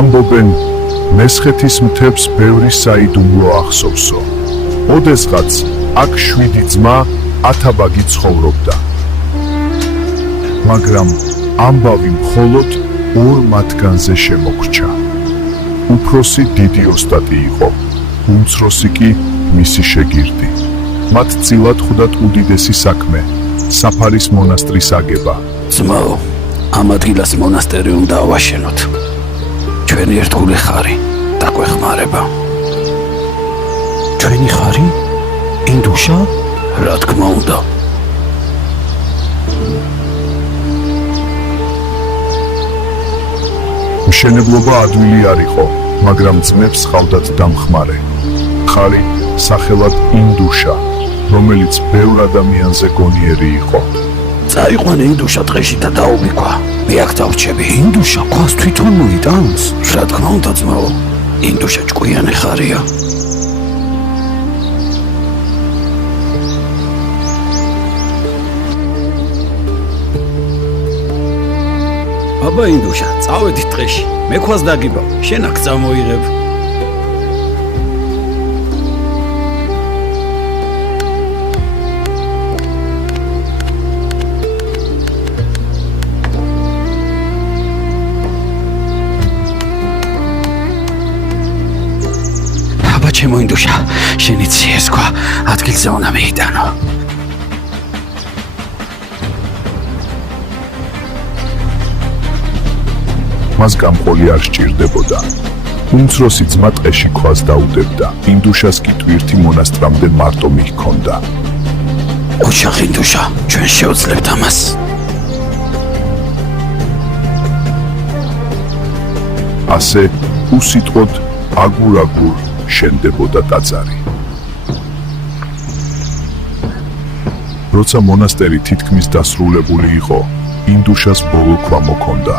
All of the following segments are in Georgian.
ამბობენ, მესხეთის მთებს ბევრი საიდუმლო ახსოვსო. ოდესღაც აქ 7 ძმა 10 ბაგი ცხოვრობდა. მაგრამ ამბავი მხოლოდ 2 მათგანზე შემოგრჩა. უფროსი დიდი ოსტატი იყო, უმცროსი კი მისი შეგირდი. მათ წილად ხვდათ უდიდესი საქმე, საფარის მონასტრის აგება. ძმაო, ამ ადგილას მონასტერი უნდა ავაშენოთ. ჩვენი ერთგული ხარი დაგვეხმარება. ჩვენი ხარი? ინდუშა? რა თქმა უნდა. მშენებლობა ადვილი არ იყო, მაგრამ ძმებს ჰყავდათ დამხმარე. ხარი სახელად ინდუშა, რომელიც ბევრ ადამიანზე გონიერი იყო. წაიყვანე ინდუშა დღეში და დაუბიქვა. მე აქ დავრჩები. ინდუშა ქვას თვითონ მოიტანს? რა თქმა უნდა ძმაო, ინდუშა ჭკვიანი ხარია. აბა ინდუშა, წავედით დღეში. მე ქვას დაგიბავ, შენ აქ წამოიღებ. აბა ჩემო ინდუშა, შენი ციეს ქვა ადგილზე უნდა მეიტანო. მას გამყოლი არ სჭირდებოდა. უმცროსი ძმა ტყეში ქვას დაუდებდა, ინდუშას კი ტვირთი მონასტრამდე მარტო მიჰქონდა. ოჩახ ინდუშა, ჩვენ შევძლებთ ამას. ასე უსიტყვოდ აგურ-აგურ შენდებოდა ტაძარი. როცა მონასტერი თითქმის დასრულებული იყო, ინდუშას ბოლო ქვა მოქონდა.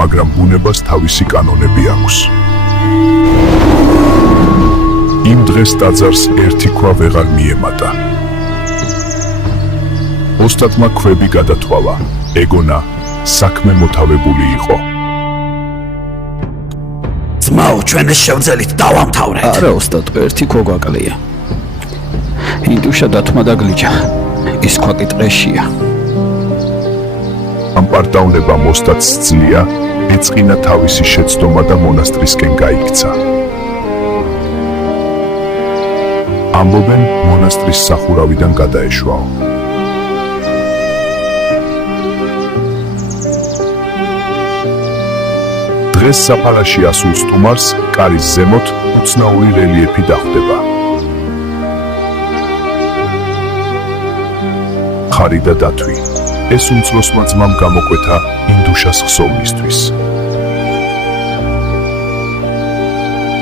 მაგრამ ბუნებას თავისი კანონები აქვს. იმ დღეს ტაძარს ერთი ქვა ვეღარ მიემატა. ოსტატმა ქვები გადათვალა, ეგონა საქმე მოთავებული იყო. ძმაო, ჩვენ ეს შევძელით დავამთავრეთ. არა ოსტატო, ერთი ქვა გვაკლია. ინდუშა დათმა დაგლიჯა. ის ქვა კი ტყეშია. ამ პარტავნებამ ოსტატს სძლია ეწყინა თავისი შეცდომა და მონასტრისკენ გაიქცა. ამბობენ, მონასტრის სახურავიდან გადაეშვაო. დღეს საფარაში ასულ სტუმარს კარის ზემოთ უცნაური რელიეფი დახვდება. ხარი და დათვი. ეს უმცროსმა ძმამ გამოკვეთა ინდუშას ხსოვნისთვის.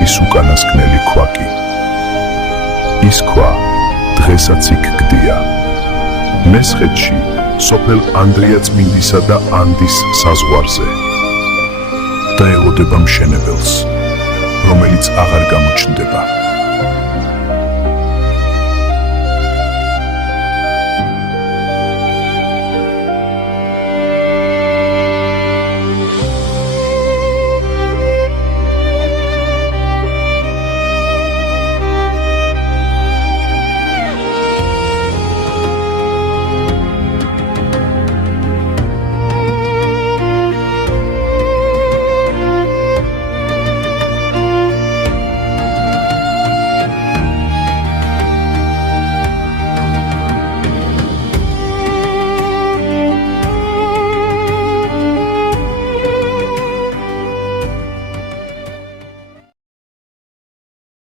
ის უკანასკნელი ქვა კი. ის ქვა დღესაც იქ გდია. მესხეთში, სოფელ ანდრიაწმინდისა და ანდის საზღვარზე. და ელოდება მშენებელს, რომელიც აღარ გამოჩნდება.